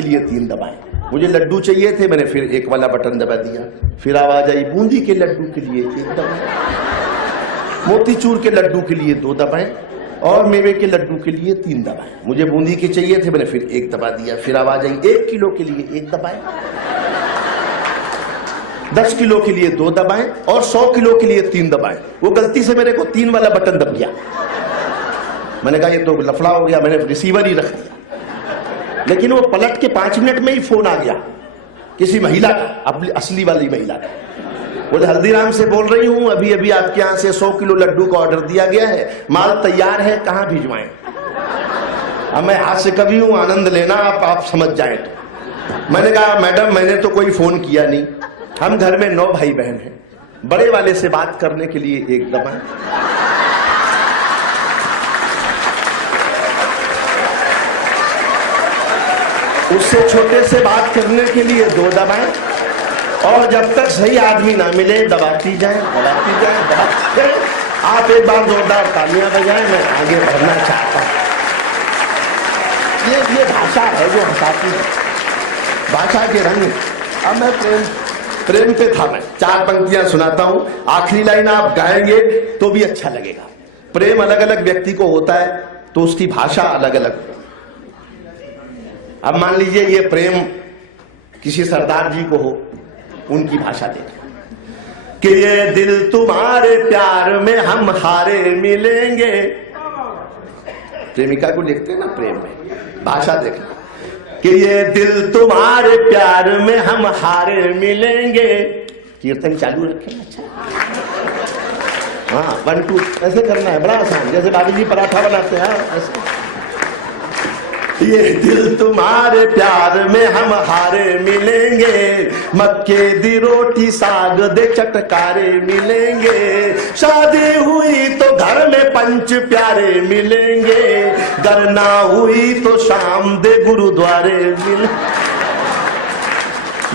के लिए 3 दबाए। मुझे लड्डू चाहिए थे, मैंने फिर 1 वाला बटन दबा दिया। फिर आवाज आई बूंदी के लड्डू के लिए 1 दबाए, मोतीचूर के लड्डू के लिए 2 दबाए और मेवे के लड्डू के लिए 3 दबाए। मुझे बूंदी के चाहिए थे, मैंने फिर 1 दबा दिया। फिर आवाज आई 1 किलो के लिए 1 दबाए, 10 किलो के लिए 2 दबाएं और 100 किलो के लिए 3 दबाएं। वो गलती से मेरे को 3 वाला बटन दब गया। मैंने कहा ये तो लफड़ा हो गया, मैंने रिसीवर ही रख दिया। लेकिन वो पलट के 5 मिनट में ही फोन आ गया किसी महिला का, अपनी असली वाली महिला का। बोले हल्दीराम से बोल रही हूं, अभी अभी आपके यहां से 100 किलो लड्डू का ऑर्डर दिया गया है, माल तैयार है, कहां भिजवाएं? अब मैं आज से कभी हूं, आनंद लेना आप समझ जाए। तो मैंने कहा मैडम मैंने तो कोई फोन किया नहीं, हम घर में 9 भाई बहन हैं, बड़े वाले से बात करने के लिए 1 दबाएं, उससे छोटे से बात करने के लिए 2 दबाएं और जब तक सही आदमी ना मिले दबाती जाएं, दबाती जाएं, दबाती जाएं। आप एक बार जोरदार तालियां बजाएं, मैं आगे बढ़ना चाहता हूं। ये भाषा है जो हंसाती है, भाषा के रंग। अब मैं प्रेम पे था, मैं 4 पंक्तियां सुनाता हूं, आखिरी लाइन आप गाएंगे तो भी अच्छा लगेगा। प्रेम अलग अलग व्यक्ति को होता है तो उसकी भाषा अलग अलग। अब मान लीजिए ये प्रेम किसी सरदार जी को हो, उनकी भाषा देखें कि ये दिल तुम्हारे प्यार में हम हारे मिलेंगे। प्रेमिका को लिखते हैं ना प्रेम में, भाषा देखना कि ये दिल तुम्हारे प्यार में हम हारे मिलेंगे। कीर्तन चालू रखें। अच्छा हाँ 1 2 ऐसे करना है, बड़ा आसान, जैसे बाबू जी पराठा बनाते हैं ऐसे। ये दिल तुम्हारे प्यार में हम हारे मिलेंगे, मक्के दी रोटी साग दे चटकारे मिलेंगे, शादी हुई तो घर में 5 प्यारे मिलेंगे, गर ना हुई तो शाम दे गुरुद्वारे मिले,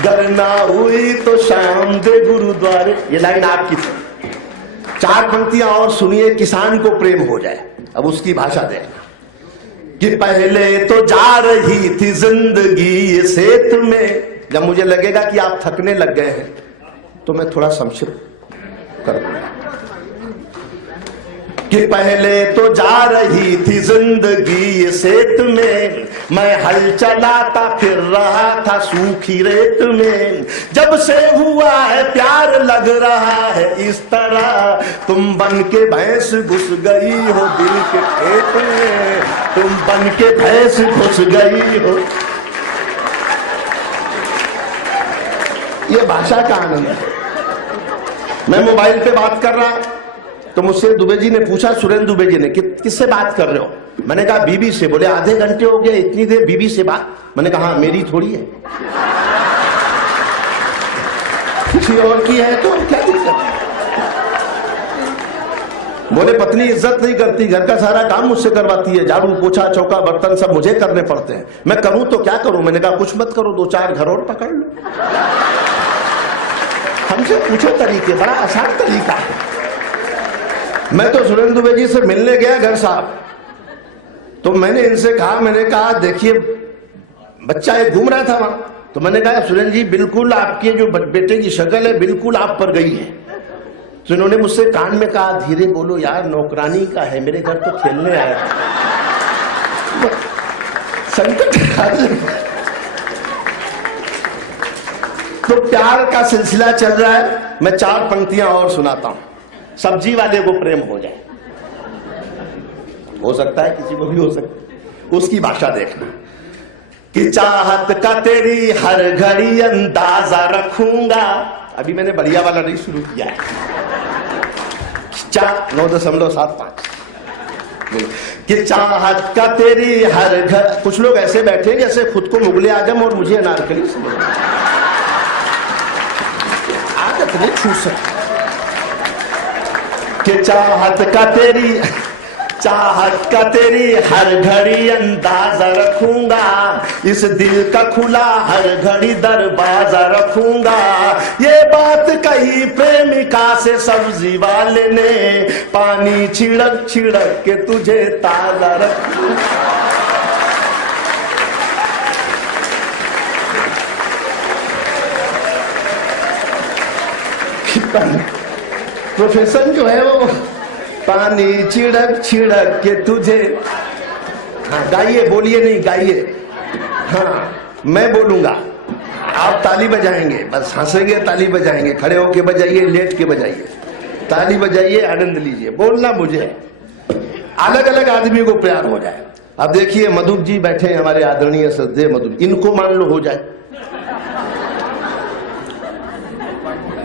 गर ना हुई तो शाम दे गुरुद्वारे। ये लाइन आपकी थी। 4 पंक्तियां और सुनिए, किसान को प्रेम हो जाए। अब उसकी भाषा दें कि पहले तो जा रही थी जिंदगी ये सेत में। जब मुझे लगेगा कि आप थकने लग गए हैं तो मैं थोड़ा संक्षिप्त कर दूंगा कि पहले तो जा रही थी जिंदगी ये सेत में, मैं हल चलाता फिर रहा था सूखी रेत में, जब से हुआ है प्यार लग रहा है इस तरह, तुम बन के भैंस घुस गई हो दिल के खेत में, तुम बन के भैंस घुस गई हो। ये भाषा का आनंद है। मैं मोबाइल पे बात कर रहा तो मुझसे दुबे जी ने पूछा, सुरेंद्र दुबे जी ने, किससे बात कर रहे हो? मैंने कहा बीबी से। बोले आधे घंटे हो गए, इतनी देर बीबी से बात? मैंने कहा हाँ, मेरी थोड़ी है, किसी और की है तो क्या दिक्कत है? बोले पत्नी इज्जत नहीं करती, घर का सारा काम मुझसे करवाती है, झाड़ू पोछा चौका बर्तन सब मुझे करने पड़ते हैं, मैं करूं तो क्या करूं? मैंने कहा कुछ मत करो, 2-4 घर और पकड़ लो। हमसे पूछो तरीके, बड़ा आसान तरीका है। मैं तो सुरेंद्र दुबे जी से मिलने गया घर साहब, तो मैंने इनसे कहा, मैंने कहा देखिए बच्चा एक घूम रहा था वहां, तो मैंने कहा सुरेंद्र जी बिल्कुल आपके जो बेटे की शक्ल है बिल्कुल आप पर गई है। तो इन्होंने मुझसे कान में कहा, धीरे बोलो यार, नौकरानी का है, मेरे घर तो खेलने आया। संकट तो प्यार का सिलसिला चल रहा है। मैं 4 पंक्तियां और सुनाता हूं। सब्जी वाले को प्रेम हो जाए, हो सकता है किसी को भी हो सकता है, उसकी भाषा देखना कि चाहत का तेरी हर घड़ी अंदाजा रखूंगा। अभी मैंने बढ़िया वाला नहीं शुरू किया है, 9.75 कि चाहत का तेरी हर घर। कुछ लोग ऐसे बैठे जैसे खुद को मुगले आजम और मुझे अनारकली समझ, आदत नहीं छू सकती कि चाहत का तेरी हर घड़ी अंदाजा रखूंगा, इस दिल का खुला हर घड़ी दरवाजा रखूंगा, ये बात कही प्रेमिका से सब्जी वाले ने, पानी छिड़क छिड़क के तुझे ताजा रखूंगा। प्रोफेशन जो है वो पानी छिड़क छिड़क के तुझे। हाँ गाइए, बोलिए नहीं, गाइए। हाँ मैं बोलूंगा, आप ताली बजाएंगे, बस हंसेंगे, ताली बजाएंगे, खड़े होके बजाइए, लेट के बजाइए, ताली बजाइए, आनंद लीजिए। बोलना मुझे है, अलग अलग आदमी को प्यार हो जाए। अब देखिए मधुक जी बैठे हैं, हमारे आदरणीय सदस्य मधुक, इनको मान लो हो जाए,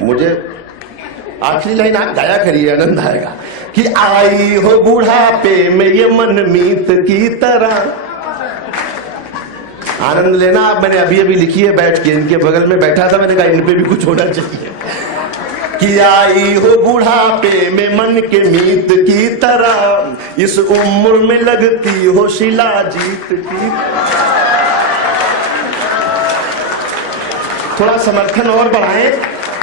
मुझे आखिरी लाइन आप गाया करिए, आनंद आएगा। कि आई हो बुढ़ापे में ये मन मीत की तरह। आनंद लेना आप, मैंने अभी अभी लिखी है बैठ के, इनके बगल में बैठा था, मैंने कहा इन पे भी कुछ होना चाहिए। कि आई हो बुढ़ापे में मन के मीत की तरह, इस उम्र में लगती हो शिला जीत की। थोड़ा समर्थन और बढ़ाएं,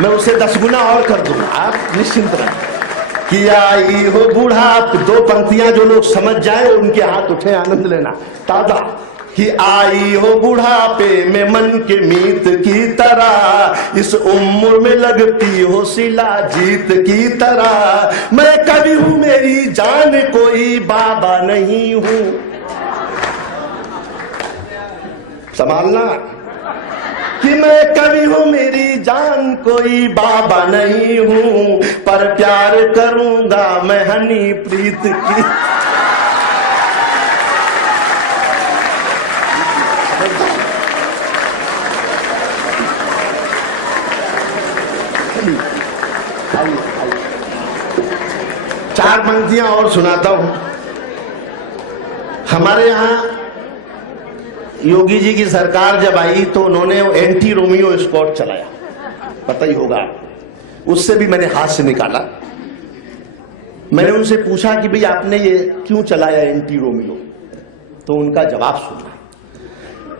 मैं उसे 10 गुना और कर दूंगा, आप निश्चिंत रहें। कि आई हो बुढ़ापे, 2 पंक्तियां जो लोग समझ जाए उनके हाथ उठे, आनंद लेना ताजा। कि आई हो बुढ़ापे में मन के मीत की तरह, इस उम्र में लगती हो शिला जीत की तरह। मैं कभी हूं मेरी जान कोई बाबा नहीं हूं, संभालना। कि मैं कभी हूं मेरी जान कोई बाबा नहीं हूं, पर प्यार करूंगा मैं हनी प्रीत की। चार पंक्तियां और सुनाता हूं। हमारे यहां योगी जी की सरकार जब आई तो उन्होंने एंटी रोमियो स्क्वाड चलाया, पता ही होगा, उससे भी मैंने हाथ से निकाला। मैंने उनसे पूछा कि भाई आपने ये क्यों चलाया एंटी रोमियो, तो उनका जवाब सुना।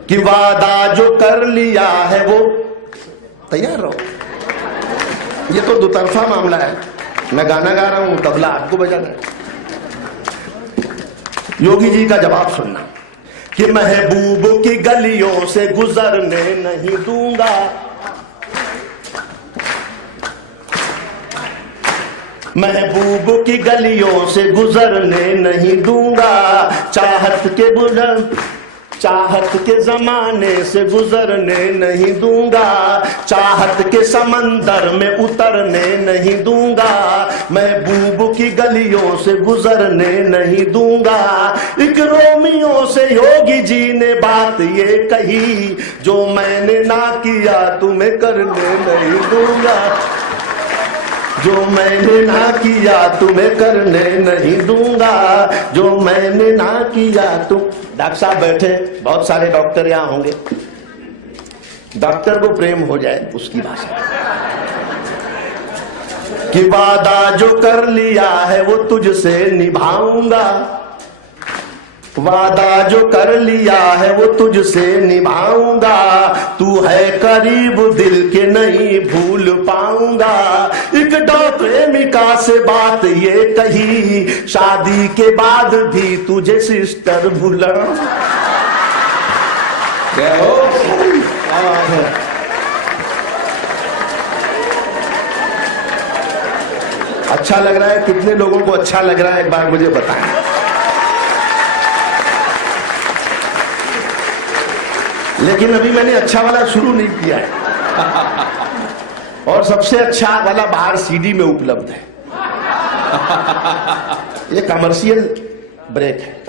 कि वादा जो कर लिया है वो, तैयार रहो, ये तो दुतरफा मामला है, मैं गाना गा रहा हूं, तबला आपको बजाना है। योगी जी का जवाब सुनना। कि महबूब की गलियों से गुजरने नहीं दूंगा, महबूब की गलियों से गुजरने नहीं दूंगा, चाहत के जमाने से गुजरने नहीं दूंगा, चाहत के समंदर में उतरने नहीं दूंगा, महबूब की गलियों से गुजरने नहीं दूंगा। एक रोमियो से योगी जी ने बात ये कही, जो मैंने ना किया तुम्हें करने नहीं दूंगा, जो मैंने ना किया तुम्हें करने नहीं दूंगा, जो मैंने ना किया तुम। डॉक्टर साहब बैठे, बहुत सारे डॉक्टर यहां होंगे, डॉक्टर को प्रेम हो जाए उसकी भाषा। कि वादा जो कर लिया है वो तुझसे निभाऊंगा, वादा जो कर लिया है वो तुझसे निभाऊंगा, तू है करीब दिल के नहीं भूल पाऊंगा। एक प्रेमिका से बात ये कही, शादी के बाद भी तुझे सिस्टर भूला। अच्छा लग रहा है? कितने लोगों को अच्छा लग रहा है एक बार मुझे बताएं। लेकिन अभी मैंने अच्छा वाला शुरू नहीं किया है और सबसे अच्छा वाला बाहर सीडी में उपलब्ध है। ये कमर्शियल ब्रेक है,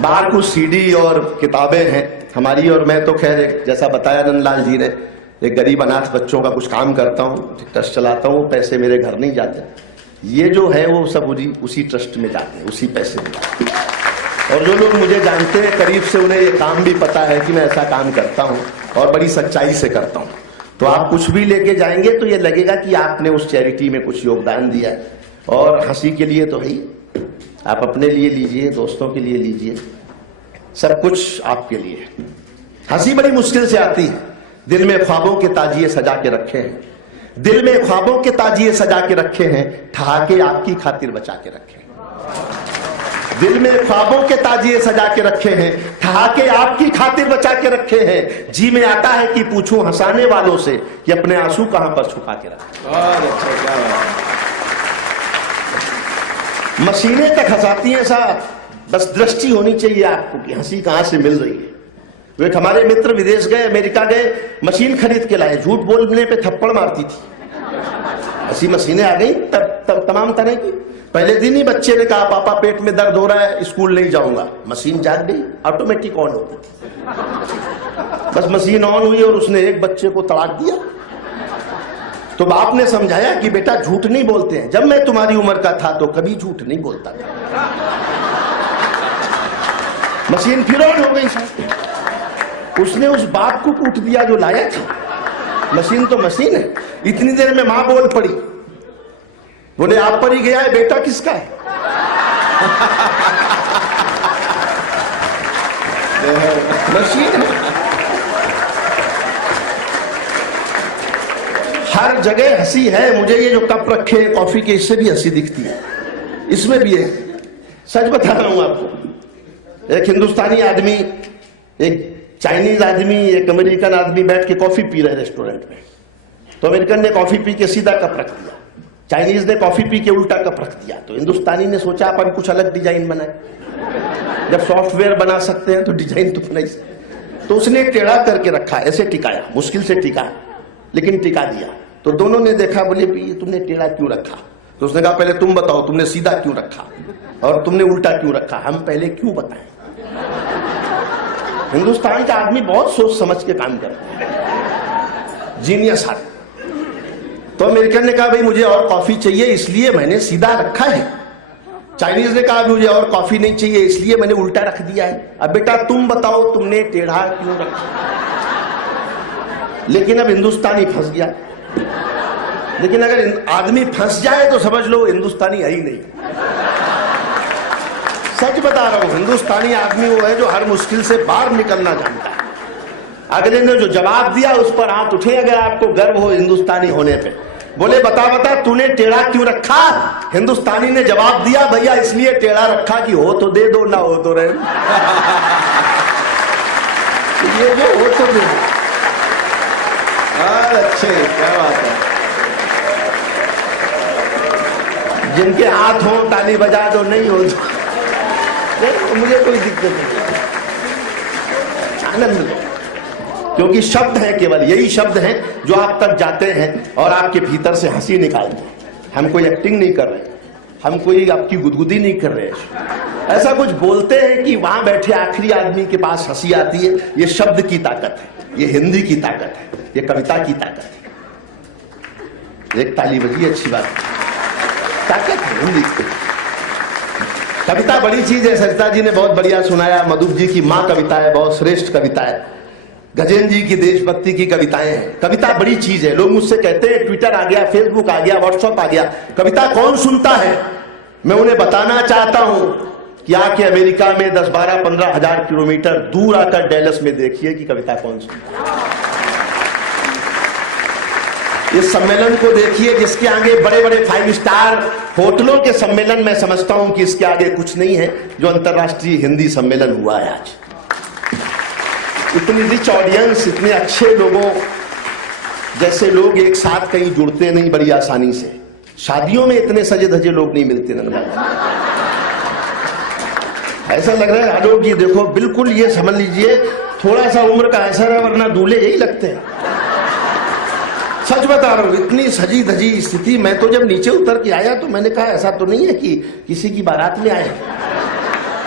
बाहर कुछ सीडी और किताबें हैं हमारी, और मैं तो खैर जैसा बताया नंदलाल जी ने, एक गरीब अनाथ बच्चों का कुछ काम करता हूँ, ट्रस्ट चलाता हूँ, पैसे मेरे घर नहीं जाते, ये जो है वो सब उसी ट्रस्ट में जाते हैं, उसी पैसे में जाते हैं। और जो लोग मुझे जानते हैं करीब से, उन्हें ये काम भी पता है कि मैं ऐसा काम करता हूँ और बड़ी सच्चाई से करता हूँ। तो आप कुछ भी लेके जाएंगे तो ये लगेगा कि आपने उस चैरिटी में कुछ योगदान दिया है, और हंसी के लिए तो है ही, आप अपने लिए लीजिए, दोस्तों के लिए लीजिए, सब कुछ आपके लिए। हंसी बड़ी मुश्किल से आती है। दिल में ख्वाबों के ताजिए सजा के रखे हैं, दिल में ख्वाबों के ताजिए सजा के रखे हैं, ठहाके आपकी खातिर बचा के रखे हैं। दिल में ख्वाबों के ताजिए सजा के रखे हैं, ठहाके आपकी खातिर बचा के रखे हैं। जी में आता है कि पूछूं हंसाने वालों से कि अपने आंसू कहां पर छुपा के रखे। मशीनें तक हंसाती हैं साहब, बस दृष्टि होनी चाहिए आपको कि हंसी कहां से मिल रही है। वो एक हमारे मित्र विदेश गए, अमेरिका गए, मशीन खरीद के लाए, झूठ बोलने पे थप्पड़ मारती थी। ऐसी मशीनें आ गई तब तमाम तरह की। पहले दिन ही बच्चे ने कहा पापा पेट में दर्द हो रहा है, स्कूल नहीं जाऊंगा। मशीन जाग गई, ऑटोमेटिक ऑन होती थी। बस मशीन ऑन हुई और उसने एक बच्चे को तड़ाक दिया। तो बाप ने समझाया कि बेटा झूठ नहीं बोलते हैं, जब मैं तुम्हारी उम्र का था तो कभी झूठ नहीं बोलता था। मशीन फिर ऑन हो गई साहब। उसने उस बाप को कूट दिया जो लाया था। मशीन तो मशीन है। इतनी देर में मां बोल पड़ी, बोले आप पर ही गया है, बेटा किसका है? मशीन है। हर जगह हंसी है। मुझे ये जो कप रखे हैं कॉफी के, इससे भी हंसी दिखती है, इसमें भी है। सच बता रहा हूं आपको, एक हिंदुस्तानी आदमी, एक चाइनीज आदमी, एक अमेरिकन आदमी बैठ के कॉफी पी रहे रेस्टोरेंट में। तो अमेरिकन ने कॉफी पी के सीधा कप रख दिया, चाइनीज ने कॉफी पी के उल्टा कप रख दिया। तो हिंदुस्तानी ने सोचा अपन कुछ अलग डिजाइन बनाए, जब सॉफ्टवेयर बना सकते हैं तो डिजाइन तो बना ही सकते। तो उसने टेढ़ा करके रखा, ऐसे टिकाया, मुश्किल से टिका लेकिन टिका दिया। तो दोनों ने देखा, बोले तुमने टेढ़ा क्यों रखा? तो उसने कहा पहले तुम बताओ तुमने सीधा क्यों रखा और तुमने उल्टा क्यों रखा, हम पहले क्यों बताएं। हिंदुस्तान का आदमी बहुत सोच समझ के काम करता है, जीनियस आदमी। तो अमेरिकन ने कहा भाई मुझे और कॉफी चाहिए इसलिए मैंने सीधा रखा है। चाइनीज ने कहा मुझे और कॉफी नहीं चाहिए इसलिए मैंने उल्टा रख दिया है। अब बेटा तुम बताओ तुमने टेढ़ा क्यों रखा? लेकिन अब हिंदुस्तानी फंस गया। लेकिन अगर आदमी फंस जाए तो समझ लो हिंदुस्तानी है ही नहीं। सच बता रहा हूं, हिंदुस्तानी आदमी वो है जो हर मुश्किल से बाहर निकलना जानता है। अगले ने जो जवाब दिया उस पर हाथ उठे अगर आपको गर्व हो हिंदुस्तानी होने पे। बोले बता तूने टेढ़ा क्यों रखा? हिंदुस्तानी ने जवाब दिया भैया इसलिए टेढ़ा रखा कि हो तो दे दो, ना हो तो रहे। ये जो हो तो दे दो। अच्छे, क्या बात है। जिनके हाथ हो ताली बजा दो, नहीं हो तो मुझे कोई दिक्कत नहीं, आनंद लो। क्योंकि शब्द है, केवल यही शब्द हैं जो आप तक जाते हैं और आपके भीतर से हंसी निकालते हैं। हम कोई एक्टिंग नहीं कर रहे, हम कोई आपकी गुदगुदी नहीं कर रहे। ऐसा कुछ बोलते हैं कि वहां बैठे आखिरी आदमी के पास हंसी आती है। ये शब्द की ताकत है, ये हिंदी की ताकत है, ये कविता की ताकत है। एक ताली बजी, अच्छी बात, ताकत है हिंदी की। कविता बड़ी चीज है। सरिता जी ने बहुत बढ़िया सुनाया। मधुप जी की माँ कविता है, बहुत श्रेष्ठ कविता है। गजेंद्र जी की देशभक्ति की कविताएं हैं। कविता बड़ी चीज है। लोग मुझसे कहते हैं ट्विटर आ गया, फेसबुक आ गया, व्हाट्सएप आ गया, कविता कौन सुनता है? मैं उन्हें बताना चाहता हूं कि आके अमेरिका में 10, 12, 15 हजार किलोमीटर दूर आकर डैलस में देखिए कि कविता कौन सुनता है। इस सम्मेलन को देखिए जिसके आगे बड़े बड़े 5 स्टार होटलों के सम्मेलन, मैं समझता हूं कि इसके आगे कुछ नहीं है जो अंतर्राष्ट्रीय हिंदी सम्मेलन हुआ है आज। इतनी रिच ऑडियंस, इतने अच्छे लोगों जैसे लोग एक साथ कहीं जुड़ते नहीं बड़ी आसानी से। शादियों में इतने सजे धजे लोग नहीं मिलते नंदलाल। ऐसा लग रहा है आलोक जी देखो, बिल्कुल ये समझ लीजिए थोड़ा सा उम्र का असर है, वरना दूल्हे यही लगते हैं। सच बता रहा हूं, इतनी सजी धजी स्थिति। मैं तो जब नीचे उतर के आया तो मैंने कहा ऐसा तो नहीं है कि किसी की बारात में आए,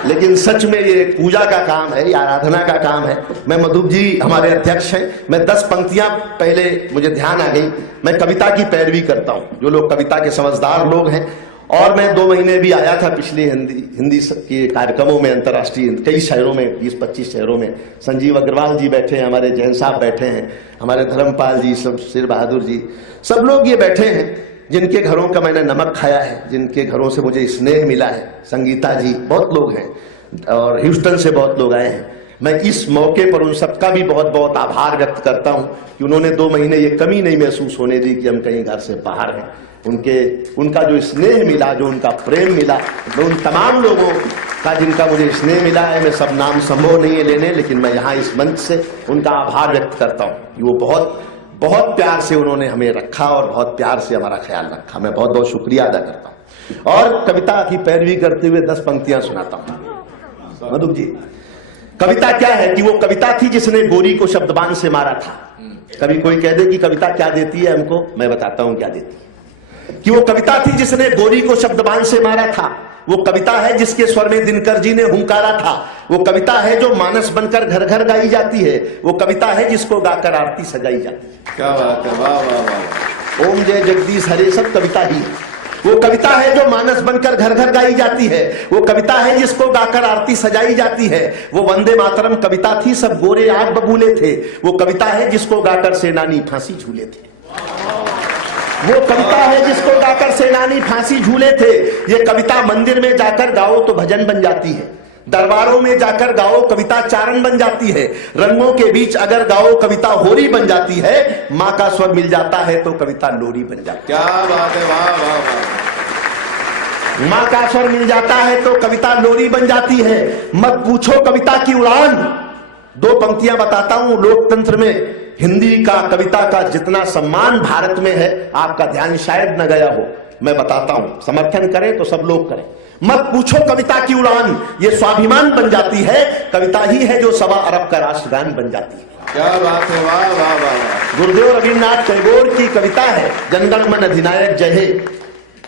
लेकिन सच में ये पूजा का काम है, ये आराधना का काम है। मैं मधुप जी हमारे अध्यक्ष हैं। मैं 10 पंक्तियां पहले मुझे ध्यान आ गई। मैं कविता की पैरवी करता हूं, जो लोग कविता के समझदार लोग हैं। और मैं 2 महीने भी आया था पिछले हिंदी के कार्यक्रमों में, अंतर्राष्ट्रीय कई शहरों में, 20-25 शहरों में। संजीव अग्रवाल जी बैठे हैं, हमारे जैन साहब बैठे हैं, हमारे धर्मपाल जी, सब शेर बहादुर जी, सब लोग ये बैठे हैं जिनके घरों का मैंने नमक खाया है, जिनके घरों से मुझे स्नेह मिला है। संगीता जी, बहुत लोग हैं, और ह्यूस्टन से बहुत लोग आए हैं। मैं इस मौके पर उन सबका भी बहुत बहुत आभार व्यक्त करता हूं कि उन्होंने 2 महीने ये कमी नहीं महसूस होने दी कि हम कहीं घर से बाहर हैं। उनका जो स्नेह मिला, जो उनका प्रेम मिला, तो उन तमाम लोगों का जिनका मुझे स्नेह मिला है, मैं सब नाम संभव नहीं है लेने, लेकिन मैं यहाँ इस मंच से उनका आभार व्यक्त करता हूँ कि वो बहुत बहुत प्यार से उन्होंने हमें रखा और बहुत प्यार से हमारा ख्याल रखा। मैं बहुत बहुत शुक्रिया अदा करता हूँ। और कविता की पैरवी करते हुए 10 पंक्तियां सुनाता हूँ। मधु जी, कविता क्या है कि वो कविता थी जिसने गोरी को शब्दबान से मारा था। कभी कोई कह दे कि कविता क्या देती है हमको, मैं बताता हूं क्या देती है। कि वो कविता थी जिसने गोरी को शब्दबान से मारा था। वो कविता है जिसके स्वर में दिनकर जी ने हुंकारा था। वो कविता है जो मानस बनकर घर घर गाई जाती है। वो कविता है जिसको गाकर आरती सजाई जाती है। क्या बात है, वाह वाह वाह। ओम जय जगदीश हरे सब कविता ही है। वो कविता है जो मानस बनकर घर घर गाई जाती है। वो कविता है जिसको गाकर आरती सजाई जाती है। वो वंदे मातरम कविता थी, सब गोरे आग बबूले थे। वो कविता है जिसको गाकर सेनानी फांसी झूले थे। वो कविता है जिसको गाकर सेनानी फांसी झूले थे। ये कविता मंदिर में जाकर गाओ तो भजन बन जाती है। दरबारों में जाकर गाओ कविता चारण बन जाती है। रंगों के बीच अगर गाओ कविता होरी बन जाती है। माँ का स्वर मिल जाता है तो कविता लोरी बन जाती है। क्या बात है, वाह वाह वाह। माँ का स्वर मिल जाता है तो कविता लोरी बन जाती है। मत पूछो कविता की उड़ान। 2 पंक्तियां बताता हूं। लोकतंत्र में हिंदी का, कविता का जितना सम्मान भारत में है, आपका ध्यान शायद न गया हो। मैं बताता हूं, समर्थन करें तो सब लोग करें। मत पूछो कविता की उड़ान, ये स्वाभिमान बन जाती है। कविता ही है जो 1.25 अरब का राष्ट्रगान बन जाती है। क्या बात है, वाह वाह वाह। गुरुदेव रविन्द्रनाथ टैगोर की कविता है जनगण मन अधिनायक जय हे,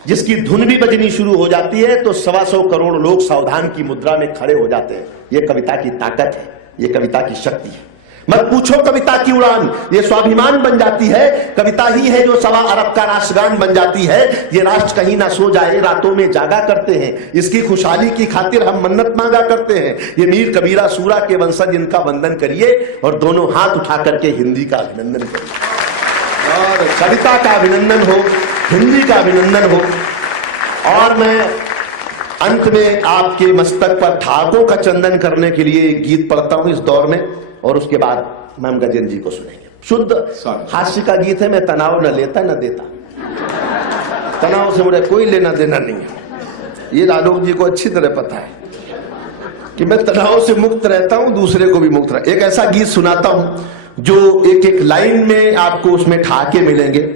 जिसकी धुन भी बजनी शुरू हो जाती है तो 125 करोड़ लोग सावधान की मुद्रा में खड़े हो जाते हैं। ये कविता की ताकत है, ये कविता की शक्ति है। मत पूछो कविता की उड़ान, ये स्वाभिमान बन जाती है। कविता ही है जो 1.25 अरब का राष्ट्रगान बन जाती है। ये राष्ट्र कहीं ना सो जाए, रातों में जागा करते हैं। इसकी खुशहाली की खातिर हम मन्नत मांगा करते हैं। ये मीर कबीरा सूरा के वंशज, इनका वंदन करिए और दोनों हाथ उठा करके हिंदी का अभिनंदन करिए। और कविता का अभिनंदन हो, हिंदी का अभिनंदन हो। और मैं अंत में आपके मस्तक पर ठाकों का चंदन करने के लिए एक गीत पढ़ता हूं इस दौर में, और उसके बाद मैम गजेंद्र जी को सुनेंगे। शुद्ध हास्य का गीत है। मैं तनाव न लेता न देता, तनाव से मुझे कोई लेना देना नहीं है। ये आलोक जी को अच्छी तरह पता है कि मैं तनाव से मुक्त रहता हूं, दूसरे को भी मुक्त रह। एक ऐसा गीत सुनाता हूं जो एक एक लाइन में आपको उसमें ठाके मिलेंगे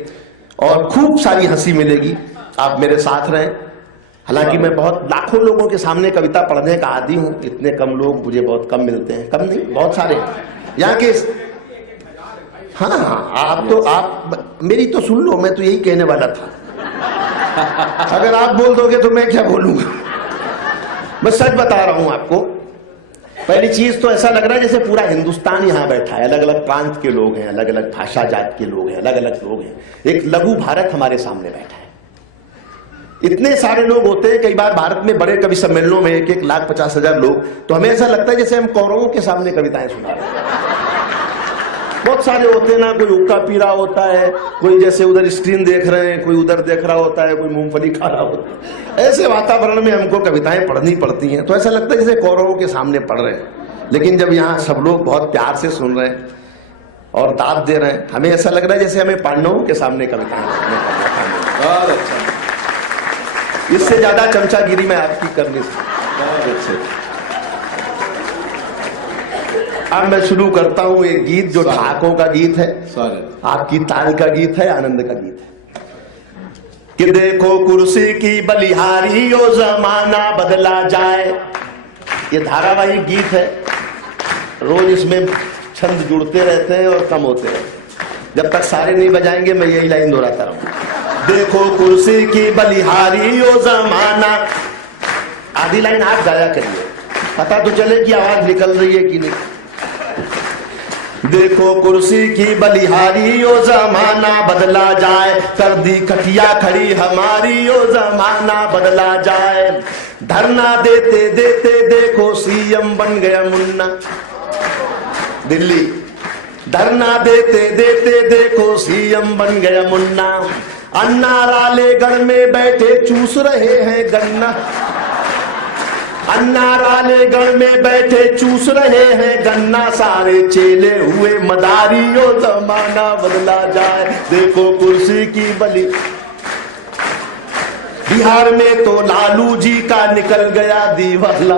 और खूब सारी हंसी मिलेगी। आप मेरे साथ रहें। हालांकि मैं बहुत लाखों लोगों के सामने कविता पढ़ने का आदी हूं। इतने कम लोग मुझे बहुत कम मिलते हैं। कम नहीं, बहुत सारे यहाँ के। हाँ, आप मेरी तो सुन लो, मैं तो यही कहने वाला था। अगर आप बोल दोगे तो मैं क्या बोलूंगा। मैं सच बता रहा हूं आपको। पहली चीज तो ऐसा लग रहा है जैसे पूरा हिंदुस्तान यहाँ बैठा है। अलग अलग प्रांत के लोग हैं, अलग अलग भाषा जात के लोग हैं, अलग अलग लोग हैं। एक लघु भारत हमारे सामने बैठा है। इतने सारे लोग होते हैं, कई बार भारत में बड़े कवि सम्मेलनों में 1,50,000 लोग, तो हमें ऐसा लगता है जैसे हम कौरवों के सामने कविताएं सुना रहे हैं। बहुत सारे होते हैं ना, कोई हुक्का पी रहा होता है, कोई जैसे उधर स्क्रीन देख रहे हैं, कोई उधर देख रहा होता है, कोई मूंगफली खा रहा होता है। ऐसे वातावरण में हमको कविताएं पढ़नी पड़ती हैं, तो ऐसा लगता है जैसे कौरवों के सामने पढ़ रहे हैं। लेकिन जब यहाँ सब लोग बहुत प्यार से सुन रहे हैं और दाद दे रहे हैं, हमें ऐसा लग रहा है जैसे हमें पांडवों के सामने कविताएं बहुत अच्छा। इससे ज्यादा चमचागिरी मैं आपकी कर नहीं सकता। अब मैं शुरू करता हूं एक गीत जो ठाकों का गीत है, आपकी ताल का गीत है, आनंद का गीत है। कि देखो कुर्सी की बलिहारी ओ जमाना बदला जाए। ये धारावाहिक गीत है, रोज इसमें छंद जुड़ते रहते हैं और कम होते रहते हैं। जब तक सारे नहीं बजाएंगे मैं यही लाइन दोहराता रहूंगा। देखो कुर्सी की बलिहारी ओ जमाना। आधी लाइन आप गाया करिए, पता तो चले कि आवाज निकल रही है कि नहीं। देखो कुर्सी की बलिहारी ओ जमाना बदला जाए। कर दी खटिया खड़ी हमारी ओ जमाना बदला जाए। धरना देते देते देखो सीएम बन गया मुन्ना। दिल्ली धरना देते देते देखो सीएम बन गया मुन्ना। अन्ना रालेगढ़ में बैठे चूस रहे हैं गन्ना। अन्ना रालेगढ़ में बैठे चूस रहे हैं गन्ना। सारे चेले हुए मदारी ओ जमाना बदला जाए। देखो कुर्सी की बलि। बिहार में तो लालू जी का निकल गया दीवाला,